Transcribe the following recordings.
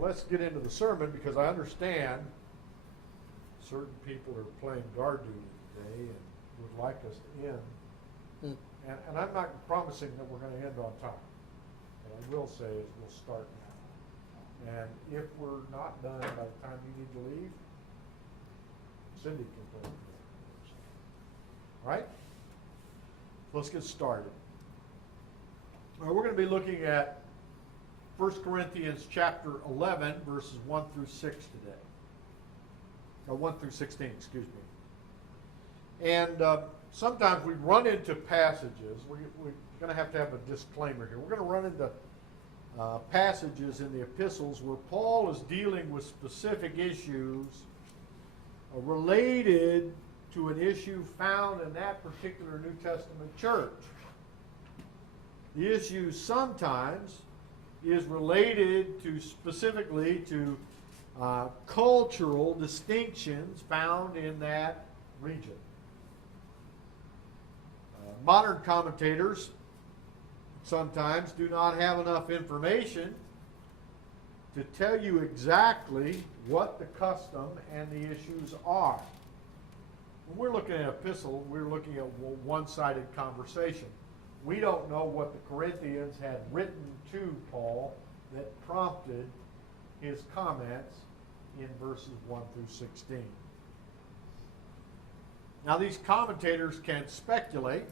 let's get into the sermon, because I understand certain people are playing guard duty today and would like us to end. And I'm not promising that we're going to end on time. What I will say is we'll start now. And if we're not done by the time you need to leave, Cindy can put it there. All right? Let's get started. We're going to be looking at 1 Corinthians chapter 11, verses 1 through 6 today. Or 1 through 16, excuse me. And sometimes we run into passages. We're going to have a disclaimer here. We're going to run into passages in the epistles where Paul is dealing with specific issues related to an issue found in that particular New Testament church. The issue sometimes is related to specifically to cultural distinctions found in that region. Modern commentators sometimes do not have enough information to tell you exactly what the custom and the issues are. When we're looking at an epistle, we're looking at one-sided conversation. We don't know what the Corinthians had written to Paul that prompted his comments in verses 1 through 16. Now, these commentators can speculate,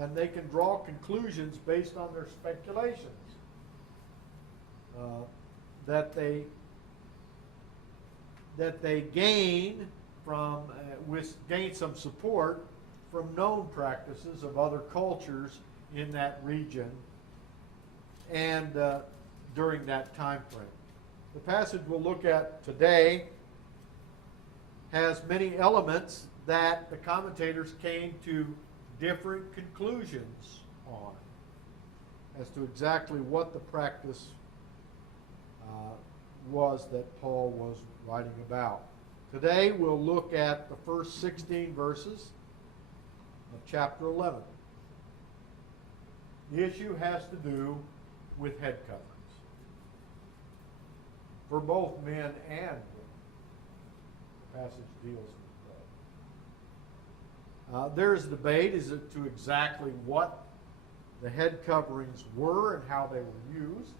and they can draw conclusions based on their speculations that they gain from gain some support from known practices of other cultures in that region and during that time frame. The passage we'll look at today has many elements that the commentators came to different conclusions on as to exactly what the practice was that Paul was writing about. Today we'll look at the first 16 verses of chapter 11. The issue has to do with head coverings for both men and women. The passage deals with both. There is a debate as to exactly what the head coverings were and how they were used.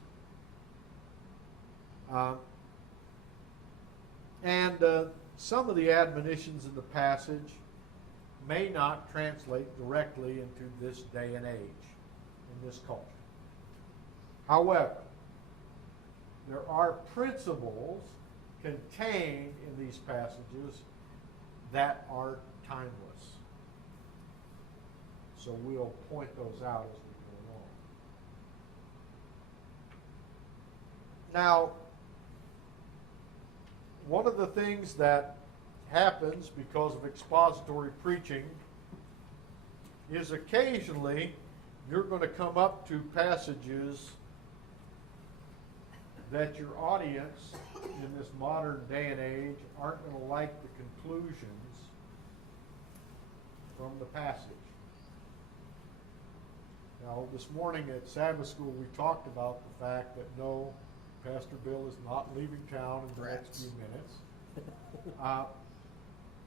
Some of the admonitions in the passage may not translate directly into this day and age, in this culture. However, there are principles contained in these passages that are timeless. So we'll point those out as we go along. Now, one of the things that happens because of expository preaching is occasionally you're going to come up to passages that your audience in this modern day and age aren't going to like the conclusions from the passage. Now, this morning at Sabbath school, we talked about the fact that no, Pastor Bill is not leaving town in the next few minutes.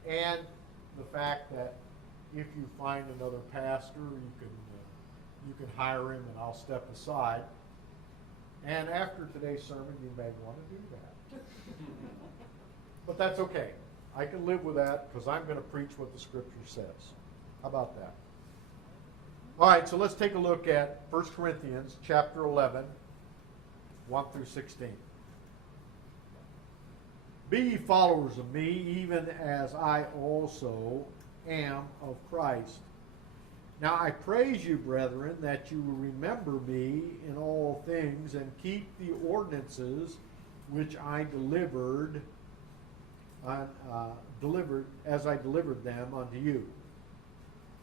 And the fact that if you find another pastor, you can hire him and I'll step aside. And after today's sermon, you may want to do that. But that's okay. I can live with that because I'm going to preach what the Scripture says. How about that? All right, so let's take a look at 1 Corinthians chapter 11, 1 through 16. Be ye followers of me, even as I also am of Christ. Now I praise you, brethren, that you will remember me in all things and keep the ordinances which I delivered as I delivered them unto you.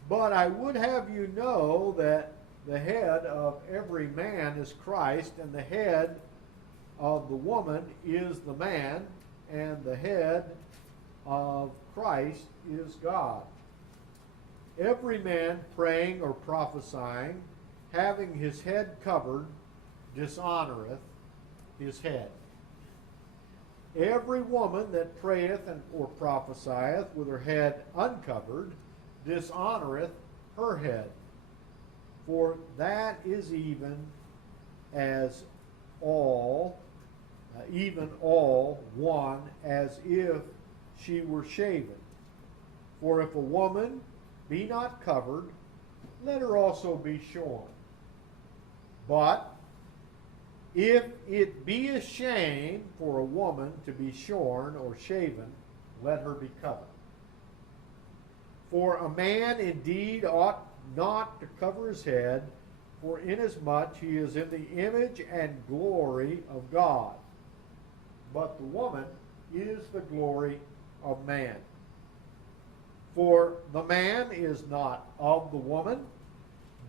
But I would have you know that the head of every man is Christ, and the head of the woman is the man, and the head of Christ is God. Every man praying or prophesying, having his head covered, dishonoreth his head. every woman that prayeth or prophesieth with her head uncovered dishonoreth her head. For that is even as all, even all one as if she were shaven. For if a woman be not covered, let her also be shorn. But if it be a shame for a woman to be shorn or shaven, let her be covered. For a man indeed ought not to cover his head, for inasmuch he is in the image and glory of God. But the woman is the glory of man. For the man is not of the woman,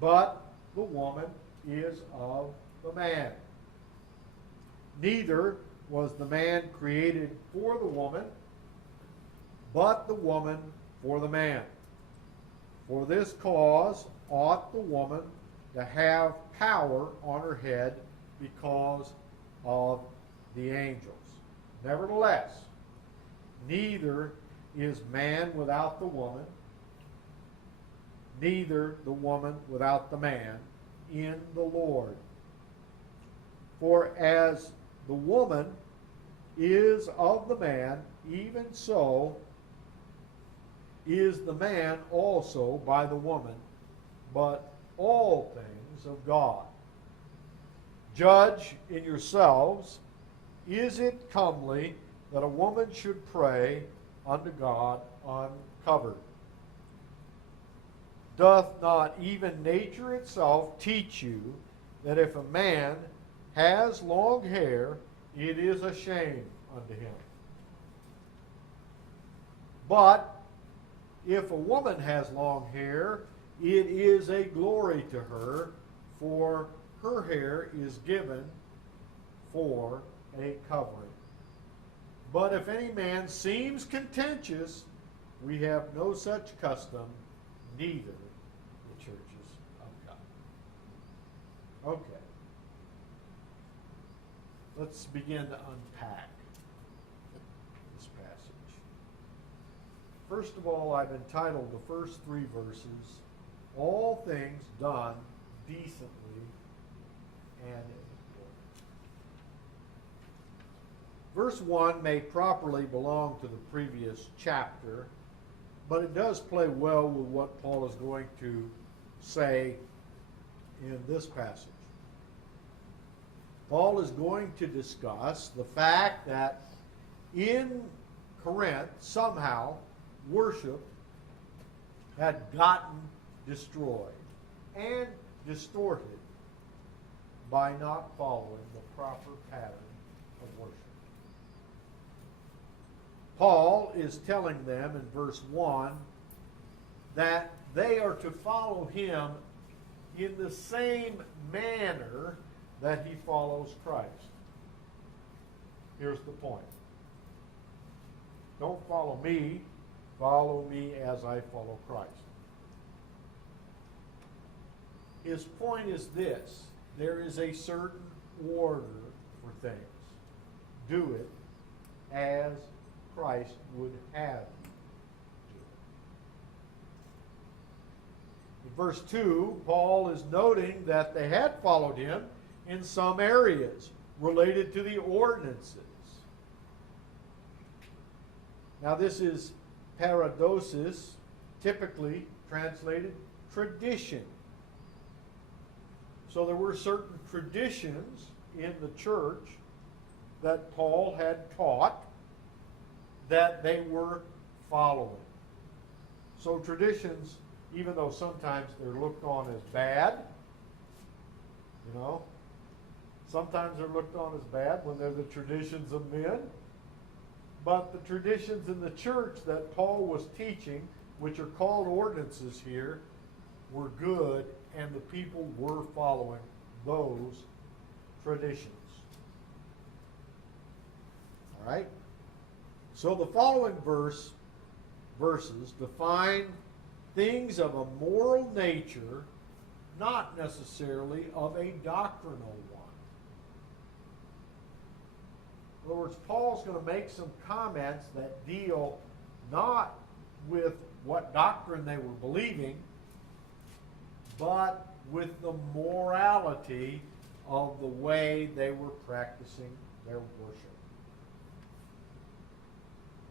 but the woman is of the man. Neither was the man created for the woman, but the woman for the man. For this cause ought the woman to have power on her head because of the angels. Nevertheless, neither is man without the woman, neither the woman without the man in the Lord. For as the woman is of the man, even so is the man also by the woman, but all things of God. Judge in yourselves, is it comely that a woman should pray unto God uncovered? Doth not even nature itself teach you that if a man has long hair, it is a shame unto him? But if a woman has long hair, it is a glory to her, for her hair is given for a covering. But if any man seems contentious, we have no such custom, neither the churches of God. Okay. Let's begin to unpack this passage. First of all, I've entitled the first 3 verses, All Things Done Decently and in Order. Verse 1 may properly belong to the previous chapter, but it does play well with what Paul is going to say in this passage. Paul is going to discuss the fact that in Corinth, somehow, worship had gotten destroyed and distorted by not following the proper pattern of worship. Paul is telling them in verse 1 that they are to follow him in the same manner that he follows Christ. Here's the point. Don't follow me as I follow Christ. His point is this: there is a certain order for things. Do it as Christ would have you do it. In verse 2, Paul is noting that they had followed him in some areas related to the ordinances. Now this is paradosis, typically translated tradition. So there were certain traditions in the church that Paul had taught that they were following. So traditions, even though sometimes they're looked on as bad, sometimes they're looked on as bad when they're the traditions of men. But the traditions in the church that Paul was teaching, which are called ordinances here, were good, and the people were following those traditions. All right? So the following verses define things of a moral nature, not necessarily of a doctrinal one. In other words, Paul's going to make some comments that deal not with what doctrine they were believing, but with the morality of the way they were practicing their worship.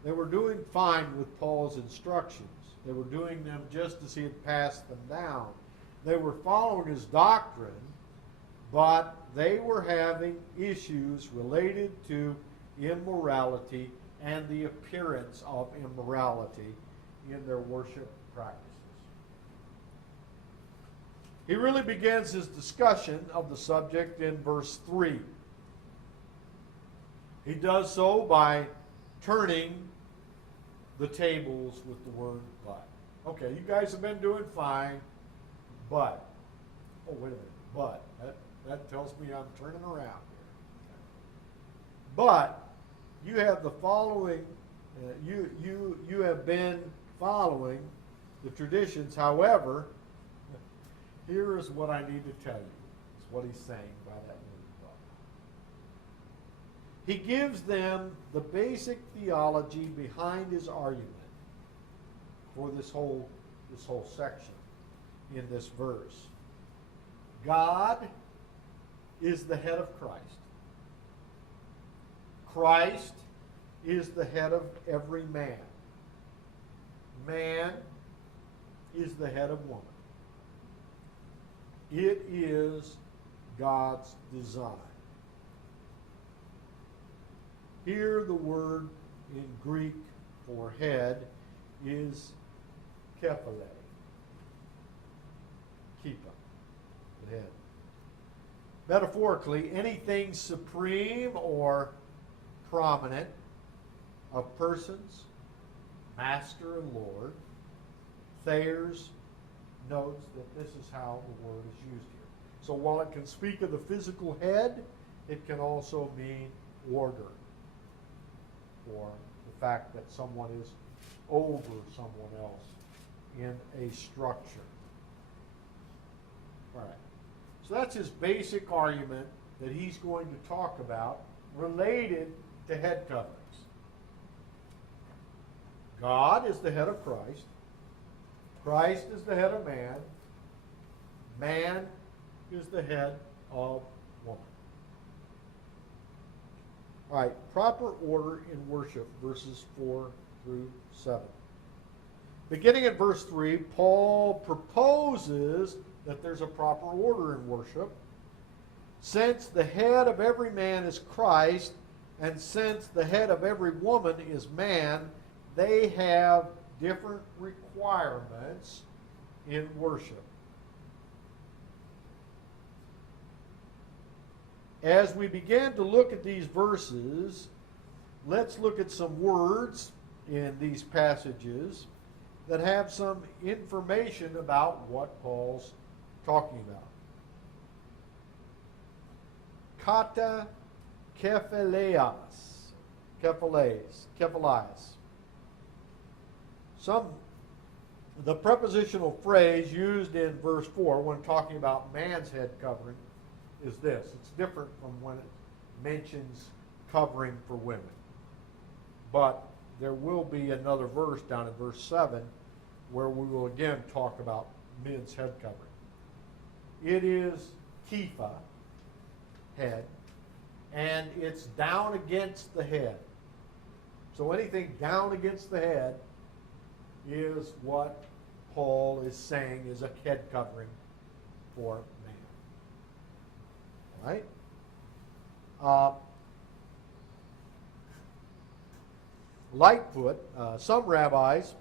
They were doing fine with Paul's instructions. They were doing them just as he had passed them down. They were following his doctrine, but they were having issues related to immorality and the appearance of immorality in their worship practices. He really begins his discussion of the subject in verse 3. He does so by turning the tables with the word but. Okay, you guys have been doing fine, but. Oh, wait a minute. But. That tells me I'm turning around here. But you have the following, you have been following the traditions. However, here is what I need to tell you. It's what he's saying by that word but. He gives them the basic theology behind his argument for this whole section in this verse. God is the head of Christ. Christ is the head of every man. Man is the head of woman. It is God's design. Here the word in Greek for head is kephale. Keepa, the head. Metaphorically, anything supreme or prominent of persons, master and lord. Thayer's notes that this is how the word is used here. So while it can speak of the physical head, it can also mean order, or the fact that someone is over someone else in a structure. All right. So that's his basic argument that he's going to talk about related to head coverings. God is the head of Christ. Christ is the head of man. Man is the head of woman. All right, proper order in worship, verses 4 through 7. Beginning at verse 3, Paul proposes that there's a proper order in worship. Since the head of every man is Christ, and since the head of every woman is man, they have different requirements in worship. As we begin to look at these verses, let's look at some words in these passages that have some information about what Paul's talking about. Kata kephaleis. The prepositional phrase used in verse 4 when talking about man's head covering is this. It's different from when it mentions covering for women. But there will be another verse down in verse 7 where we will again talk about men's head covering. It is kifa, head, and it's down against the head. So anything down against the head is what Paul is saying is a head covering for man. All right? Lightfoot, some rabbis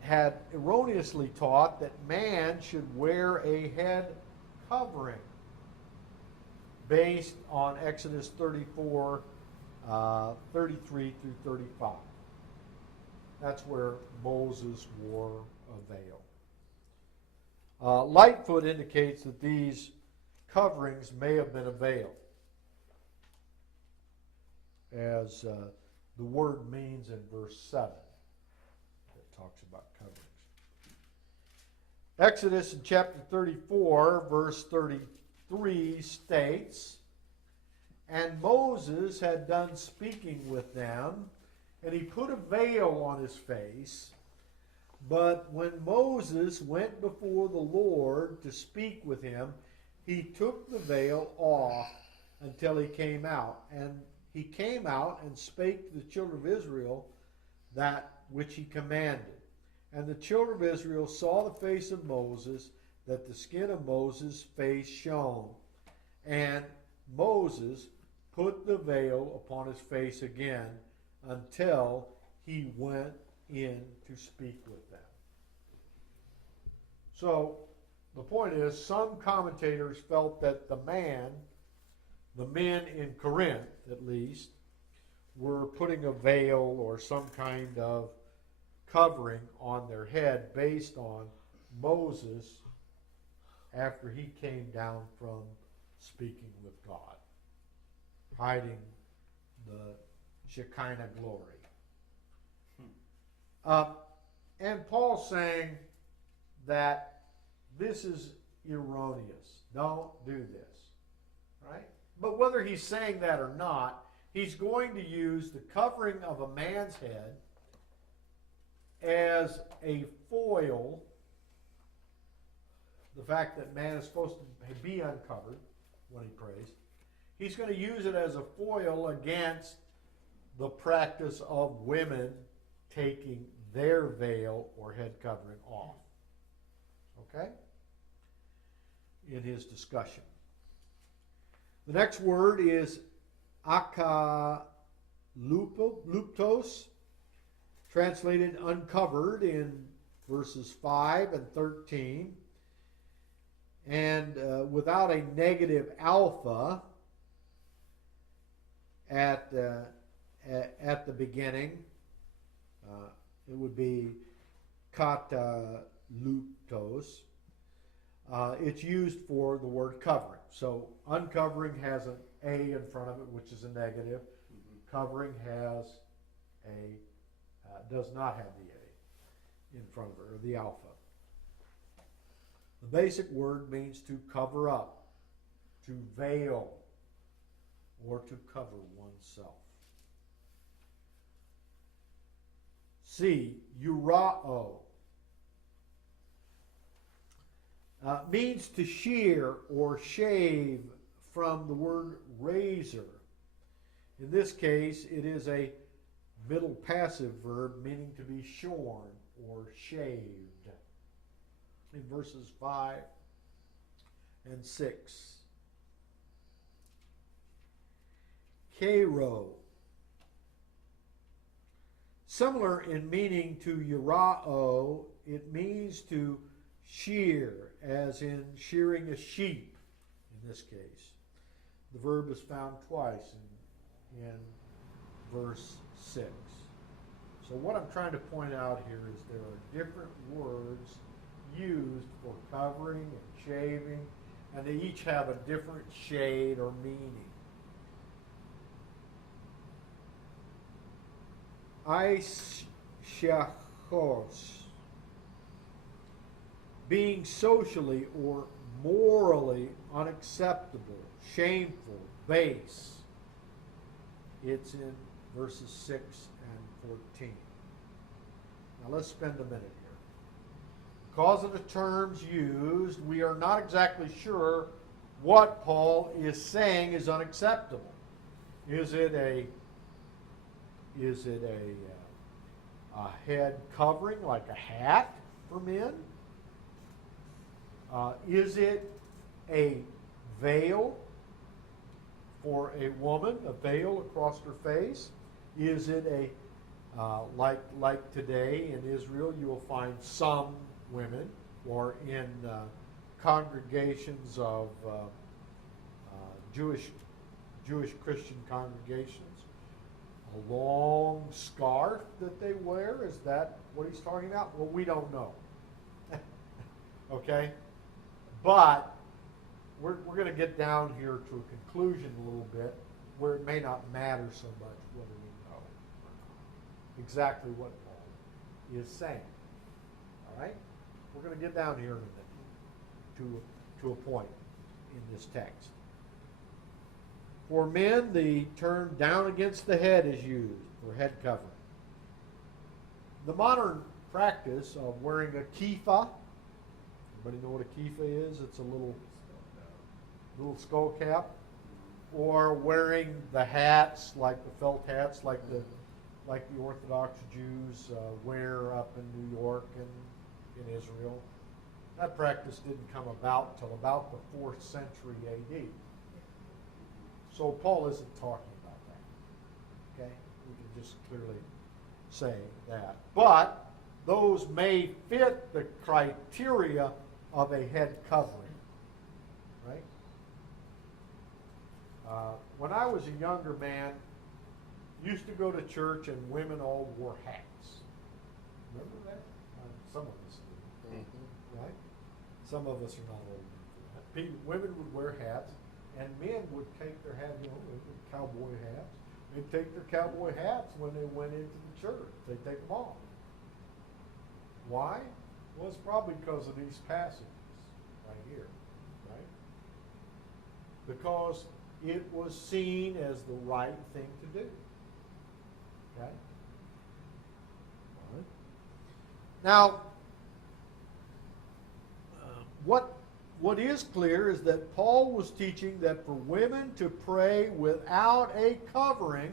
had erroneously taught that man should wear a head covering based on Exodus 34, 33 through 35. That's where Moses wore a veil. Lightfoot indicates that these coverings may have been a veil, as the word means in verse 7. It talks about coverings. Exodus in chapter 34, verse 33 states, "And Moses had done speaking with them, and he put a veil on his face. But when Moses went before the Lord to speak with him, he took the veil off until he came out. And he came out and spake to the children of Israel that which he commanded. And the children of Israel saw the face of Moses, that the skin of Moses' face shone. And Moses put the veil upon his face again until he went in to speak with them." So the point is, some commentators felt that the men in Corinth at least, were putting a veil or some kind of covering on their head based on Moses after he came down from speaking with God, hiding the Shekinah glory. And Paul's saying that this is erroneous. Don't do this. Right? But whether he's saying that or not, he's going to use the covering of a man's head as a foil. The fact that man is supposed to be uncovered when he prays. He's going to use it as a foil against the practice of women taking their veil or head covering off. Okay? In his discussion. The next word is akaluptos, translated uncovered in verses 5 and 13. And without a negative alpha at the beginning, it would be kataluptos. It's used for the word covering. So uncovering has an A in front of it, which is a negative. Mm-hmm. Covering has does not have the A in front of it, or the alpha. The basic word means to cover up, to veil, or to cover oneself. C, urao. Means to shear or shave from the word razor. In this case, it is a middle passive verb meaning to be shorn or shaved. In verses 5 and 6. Kero. Similar in meaning to urao, it means to shear, as in shearing a sheep, in this case. The verb is found twice in verse 6. So what I'm trying to point out here is there are different words used for covering and shaving, and they each have a different shade or meaning. Aishachos. Being socially or morally unacceptable, shameful, base. It's in verses 6 and 14. Now let's spend a minute here. Because of the terms used, we are not exactly sure what Paul is saying is unacceptable. Is it a head covering like a hat for men? Is it a veil for a woman, a veil across her face? Is it a like today in Israel, you will find some women, or in congregations of Jewish Christian congregations, a long scarf that they wear. Is that what he's talking about? Well, we don't know. Okay? But we're going to get down here to a conclusion a little bit where it may not matter so much whether we know exactly what Paul is saying. All right? We're going to get down here in a minute to a point in this text. For men, the term down against the head is used for head covering. The modern practice of wearing a kippah, everybody know what a kippah is? It's a little skull cap. Or wearing the hats, like the felt hats, like the Orthodox Jews wear up in New York and in Israel. That practice didn't come about till about the 4th century A.D. So Paul isn't talking about that. Okay? We can just clearly say that. But those may fit the criteria of a head covering. Right? When I was a younger man, used to go to church and women all wore hats. Remember that? Some of us do. Mm-hmm. Right? Some of us are not old enough for that. Women would wear hats, and men would take their hats, cowboy hats. They'd take their cowboy hats when they went into the church. They'd take them off. Why? Well, it's probably because of these passages right here. Right? Because it was seen as the right thing to do. Okay? All right. Now, what is clear is that Paul was teaching that for women to pray without a covering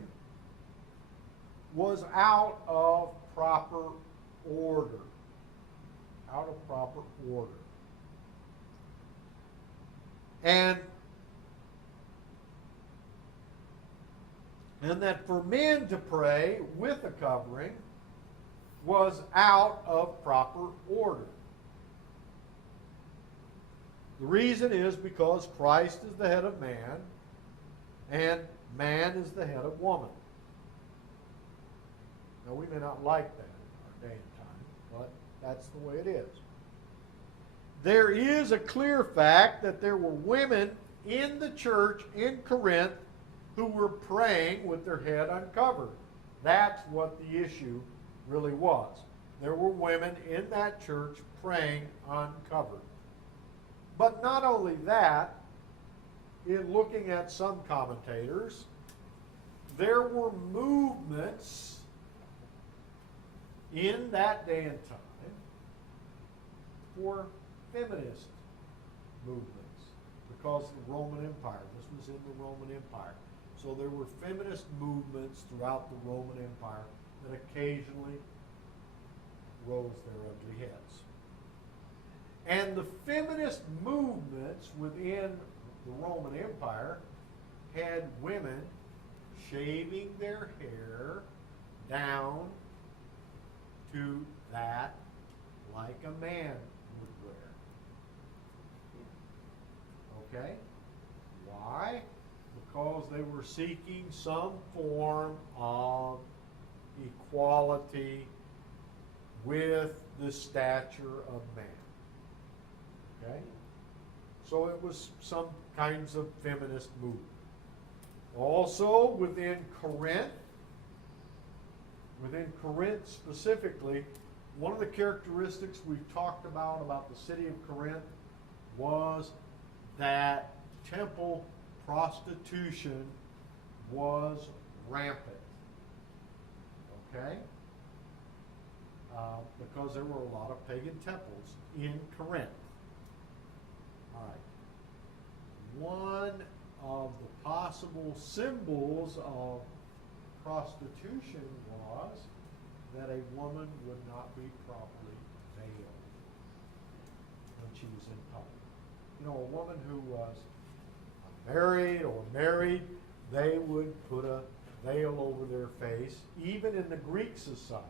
was out of proper order. Out of proper order. And that for men to pray with a covering was out of proper order. The reason is because Christ is the head of man, and man is the head of woman. Now, we may not like that in our day and time, but that's the way it is. There is a clear fact that there were women in the church in Corinth who were praying with their head uncovered. That's what the issue really was. There were women in that church praying uncovered. But not only that, in looking at some commentators, there were movements in that day and time for feminist movements because of the Roman Empire. This was in the Roman Empire. So there were feminist movements throughout the Roman Empire that occasionally rose their ugly heads. And the feminist movements within the Roman Empire had women shaving their hair down to that like a man would wear. Okay? Why? Because they were seeking some form of equality with the stature of man. Okay? So it was some kinds of feminist movement. Also within Corinth specifically, one of the characteristics we've talked about the city of Corinth was that temple prostitution was rampant. Okay? Because there were a lot of pagan temples in Corinth. All right. One of the possible symbols of prostitution was that a woman would not be properly veiled when she was in public. You know, a woman who was unmarried or married, they would put a veil over their face, even in the Greek society,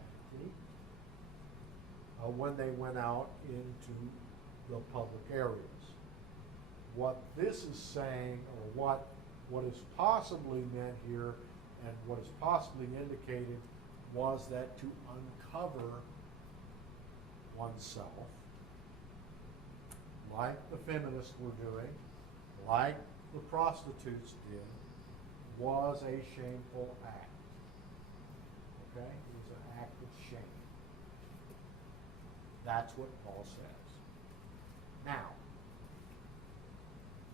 when they went out into the public areas. What this is saying, or what is possibly meant here, and what is possibly indicated, was that to uncover oneself, like the feminists were doing, like the prostitutes did, was a shameful act. Okay? It was an act of shame. That's what Paul says. Now,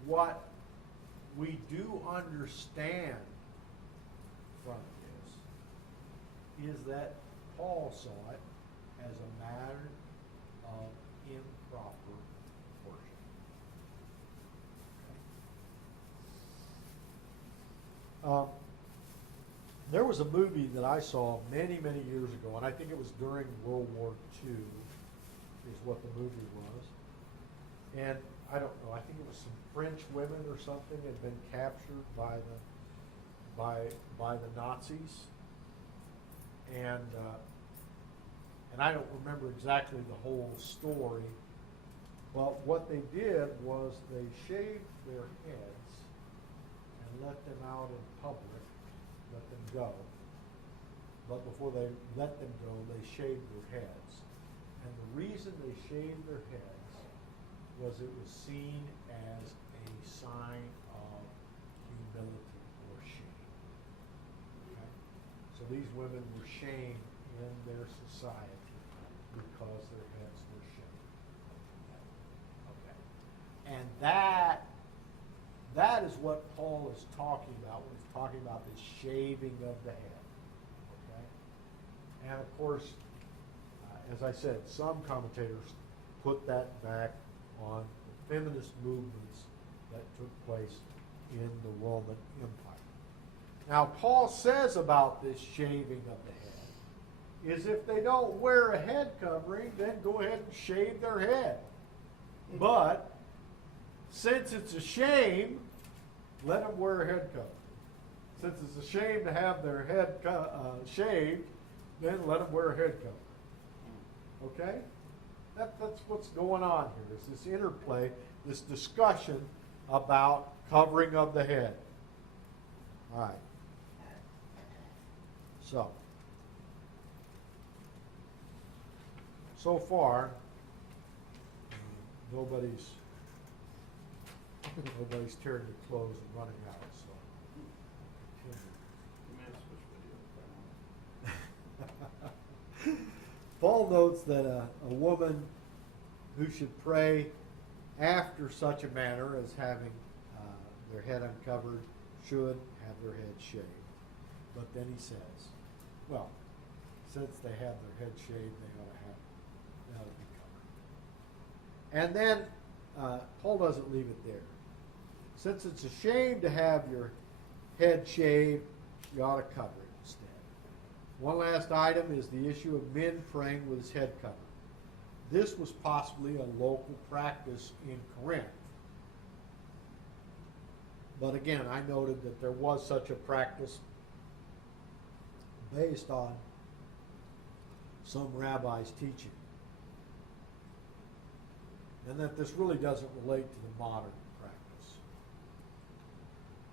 what we do understand from this is that Paul saw it as a matter of improper worship. Okay. There was a movie that I saw many, many years ago, and I think it was during World War II, is what the movie was. And I don't know, I think it was some French women or something had been captured by the Nazis. And I don't remember exactly the whole story, but what they did was they shaved their heads and let them out in public, let them go. But before they let them go, they shaved their heads. And the reason they shaved their heads was it was seen as a sign of humility or shame. Okay? So these women were shamed in their society because their heads were shaved. Okay. And that is what Paul is talking about when he's talking about the shaving of the head. Okay? And of course, as I said, some commentators put that back on the feminist movements that took place in the Roman Empire. Now, Paul says about this shaving of the head is if they don't wear a head covering, then go ahead and shave their head. But since it's a shame, let them wear a head covering. Since it's a shame to have their head shaved, then let them wear a head covering. Okay? That's what's going on here. It's this interplay, this discussion about covering of the head. All right. So far, nobody's tearing their clothes and running out. So Paul notes that a woman who should pray after such a manner as having their head uncovered should have their head shaved. But then he says, well, since they have their head shaved, they ought to be covered. And then Paul doesn't leave it there. Since it's a shame to have your head shaved, you ought to cover it instead. One last item is the issue of men praying with his head covered. This was possibly a local practice in Corinth. But again, I noted that there was such a practice based on some rabbis' teaching. And that this really doesn't relate to the modern practice.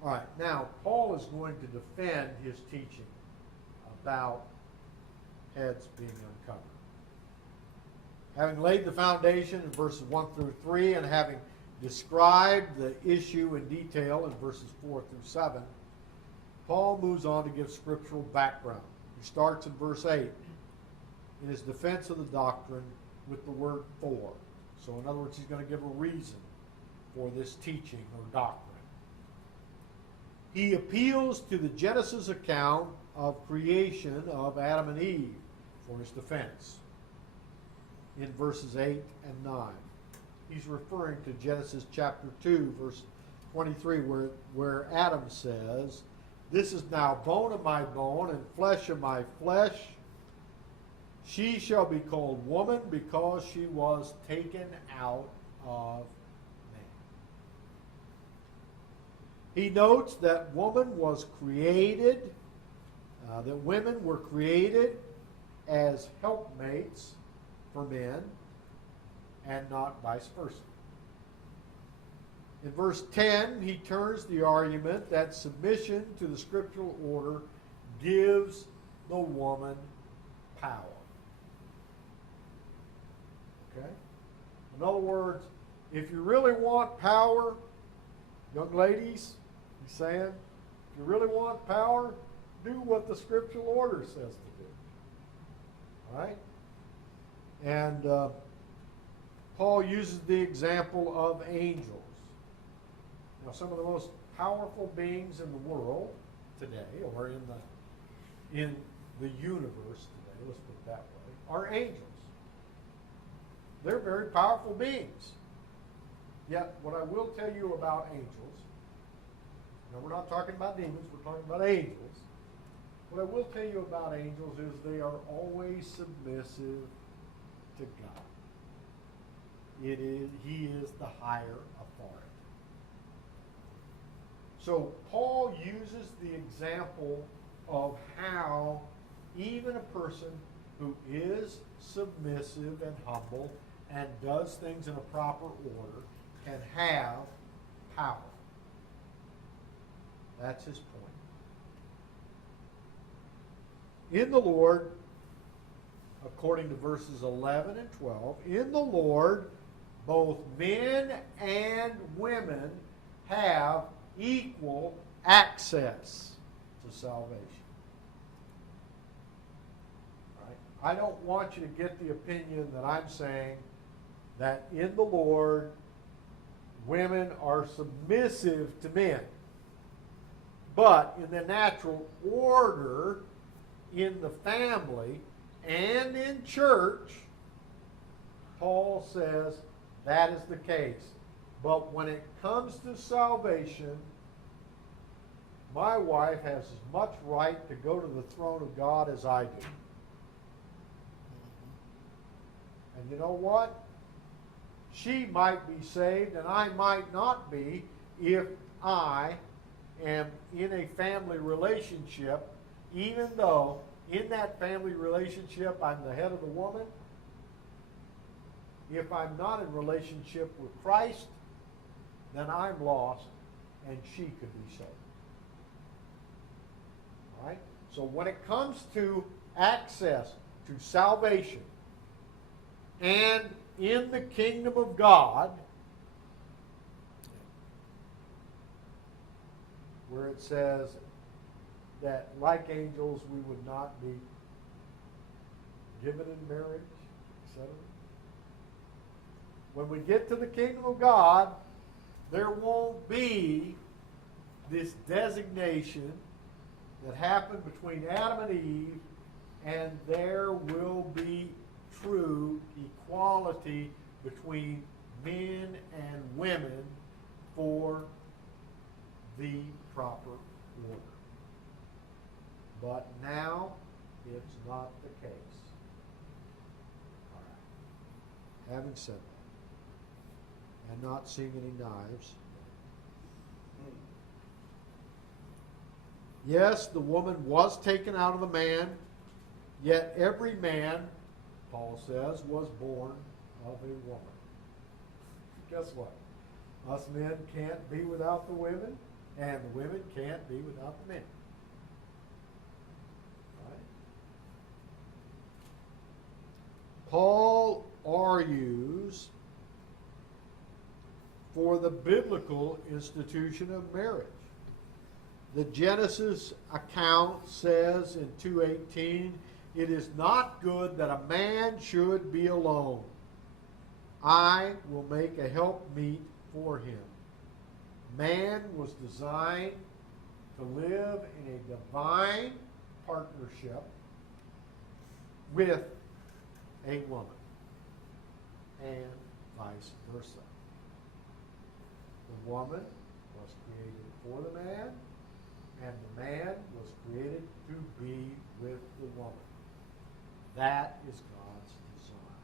All right, now Paul is going to defend his teaching about heads being uncovered. Having laid the foundation in verses 1 through 3 and having described the issue in detail in verses 4 through 7, Paul moves on to give scriptural background. He starts in verse 8 in his defense of the doctrine with the word for. So in other words, he's going to give a reason for this teaching or doctrine. He appeals to the Genesis account of creation of Adam and Eve for his defense in verses 8 and 9. He's referring to Genesis chapter 2, verse 23, where Adam says, "This is now bone of my bone and flesh of my flesh. She shall be called woman because she was taken out of man." He notes that woman was created, that women were created as helpmates for men and not vice versa. In verse 10, he turns the argument that submission to the scriptural order gives the woman power. Okay? In other words, if you really want power, young ladies, he's saying, if you really want power, do what the scriptural order says to do. All right? And Paul uses the example of angels. Now, some of the most powerful beings in the world today, or in the universe today, let's put it that way, are angels. They're very powerful beings. Yet, what I will tell you about angels, now we're not talking about demons, we're talking about angels. What I will tell you about angels is they are always submissive to God. He is the higher authority. So Paul uses the example of how even a person who is submissive and humble and does things in a proper order can have power. That's his point. In the Lord, according to verses 11 and 12, in the Lord, both men and women have equal access to salvation. Right? I don't want you to get the opinion that I'm saying that in the Lord, women are submissive to men. But in the natural order, in the family, and in church, Paul says that is the case. But when it comes to salvation, my wife has as much right to go to the throne of God as I do. And you know what? She might be saved and I might not be if I am in a family relationship, even though in that family relationship I'm the head of the woman. If I'm not in relationship with Christ, then I'm lost and she could be saved. All right? So when it comes to access to salvation and in the kingdom of God, where it says that like angels we would not be given in marriage, etc. When we get to the kingdom of God, there won't be this designation that happened between Adam and Eve, and there will be true equality between men and women for the proper order. But now, it's not the case. All right. Having said that, and not seeing any knives, yes, the woman was taken out of the man, yet every man, Paul says, was born of a woman. Guess what? Us men can't be without the women, and the women can't be without the men. Right? Paul argues for the biblical institution of marriage. The Genesis account says in 2:18, "It is not good that a man should be alone. I will make a helpmeet for him." Man was designed to live in a divine partnership with a woman, and vice versa. The woman was created for the man, and the man was created to be with the woman. That is God's design.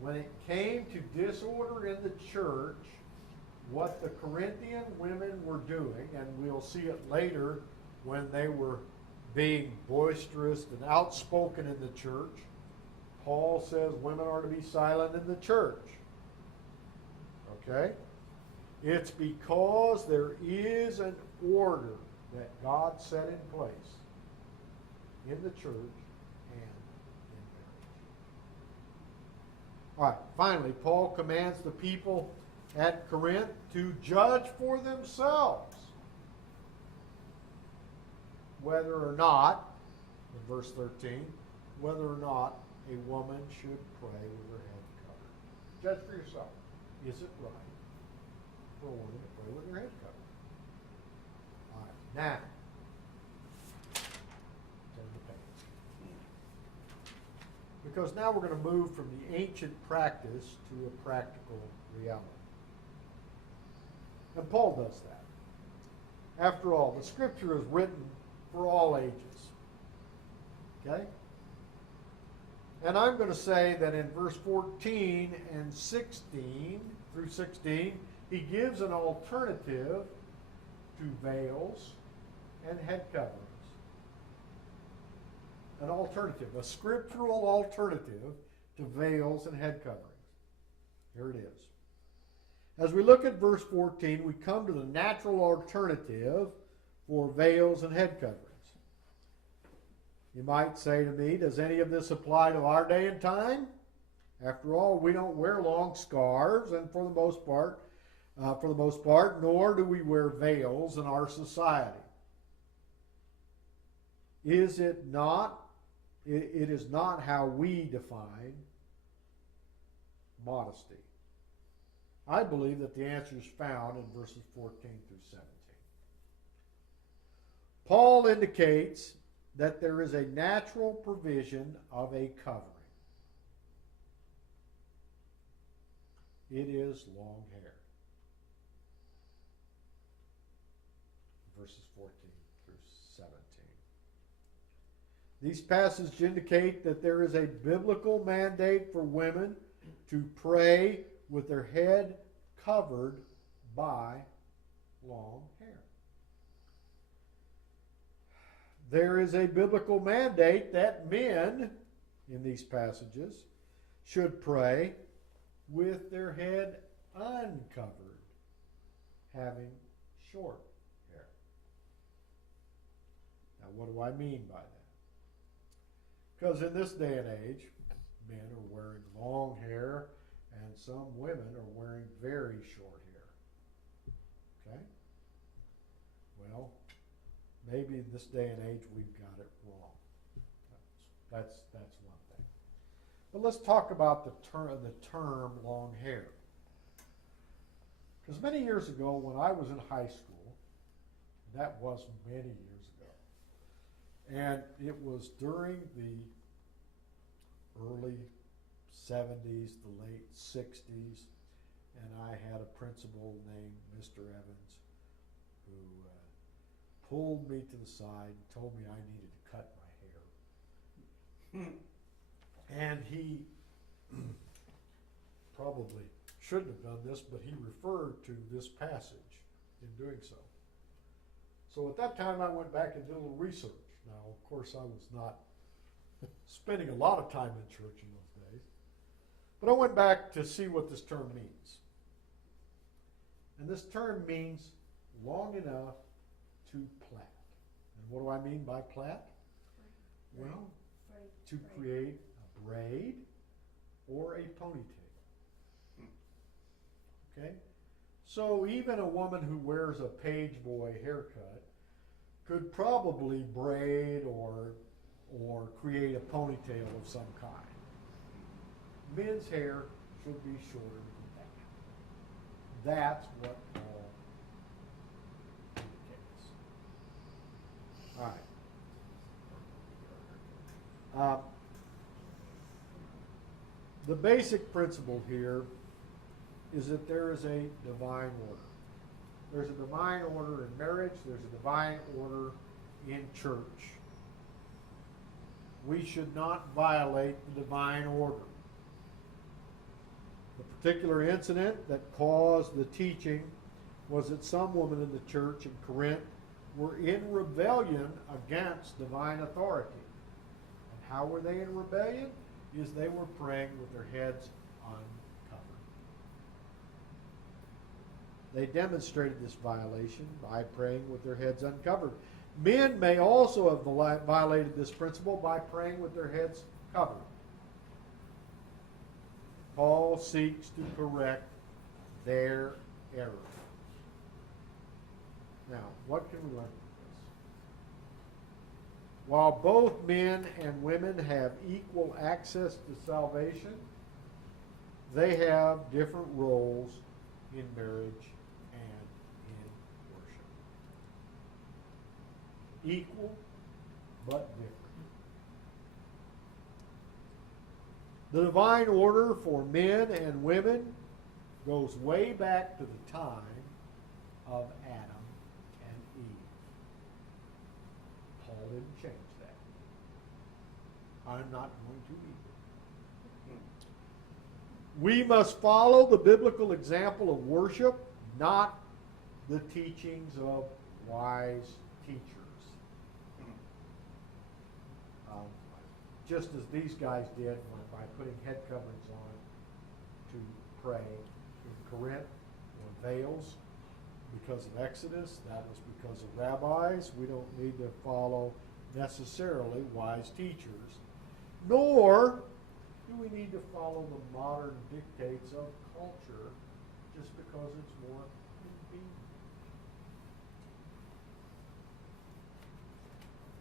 When it came to disorder in the church, what the Corinthian women were doing, and we'll see it later when they were being boisterous and outspoken in the church, Paul says women are to be silent in the church. Okay? It's because there is an order that God set in place in the church and in marriage. All right, finally, Paul commands the people at Corinth to judge for themselves whether or not, in verse 13, whether or not a woman should pray with her head covered. Judge for yourself. Is it right for a woman to pray with her head covered? All right, now, turn the page. Because now we're going to move from the ancient practice to a practical reality. And Paul does that. After all, the Scripture is written for all ages. Okay? And I'm going to say that in verse 14 and 16 through 16, he gives an alternative to veils and head coverings. An alternative, a scriptural alternative to veils and head coverings. Here it is. As we look at verse 14, we come to the natural alternative for veils and head coverings. You might say to me, does any of this apply to our day and time? After all, we don't wear long scarves, and for the most part, nor do we wear veils in our society. Is it not? It is not how we define modesty. I believe that the answer is found in verses 14 through 17. Paul indicates that there is a natural provision of a covering. It is long hair. Verses 14 through 17. These passages indicate that there is a biblical mandate for women to pray with their head covered by long hair. There is a biblical mandate that men, in these passages, should pray with their head uncovered, having short hair. Now, what do I mean by that? Because in this day and age, men are wearing long hair, and some women are wearing very short hair. Okay? Well, maybe in this day and age we've got it wrong. That's one thing. But let's talk about the term long hair. Because many years ago, when I was in high school, that was many years ago, and it was during the early 70s, the late 60s, and I had a principal named Mr. Evans who pulled me to the side and told me I needed to cut my hair. And he probably shouldn't have done this, but he referred to this passage in doing so. So at that time I went back and did a little research. Now, of course, I was not spending a lot of time in church in those days. But I went back to see what this term means. And this term means long enough to plait. And what do I mean by plait? Well, to create a braid or a ponytail. Okay? So even a woman who wears a page boy haircut could probably braid or create a ponytail of some kind. Men's hair should be shorter than that. That's what Paul indicates. All right. The basic principle here is that there is a divine order. There's a divine order in marriage. There's a divine order in church. We should not violate the divine order. The particular incident that caused the teaching was that some women in the church in Corinth were in rebellion against divine authority. And how were they in rebellion? Is they were praying with their heads uncovered. They demonstrated this violation by praying with their heads uncovered. Men may also have violated this principle by praying with their heads covered. Paul seeks to correct their error. Now, what can we learn from this? While both men and women have equal access to salvation, they have different roles in marriage and in worship. Equal, but different. The divine order for men and women goes way back to the time of Adam and Eve. Paul didn't change that. I'm not going to either. We must follow the biblical example of worship, not the teachings of wise teachers. Just as these guys did by putting head coverings on to pray. In Corinth, or veils, because of Exodus, that was because of rabbis. We don't need to follow necessarily wise teachers, nor do we need to follow the modern dictates of culture just because it's more convenient.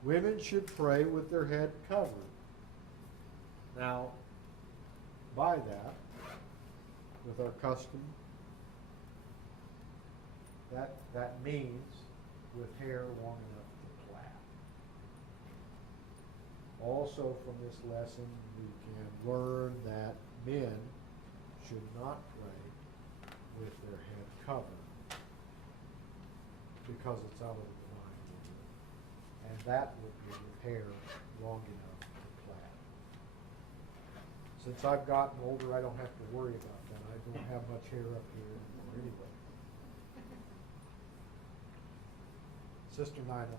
Women should pray with their head covered. Now, by that, with our custom, that means with hair long enough to plait. Also from this lesson, we can learn that men should not pray with their head covered because it's out of the divine order. And that would be with hair long enough to plait. Since I've gotten older, I don't have to worry about that. I don't have much hair up here anymore anyway. Sister Nina.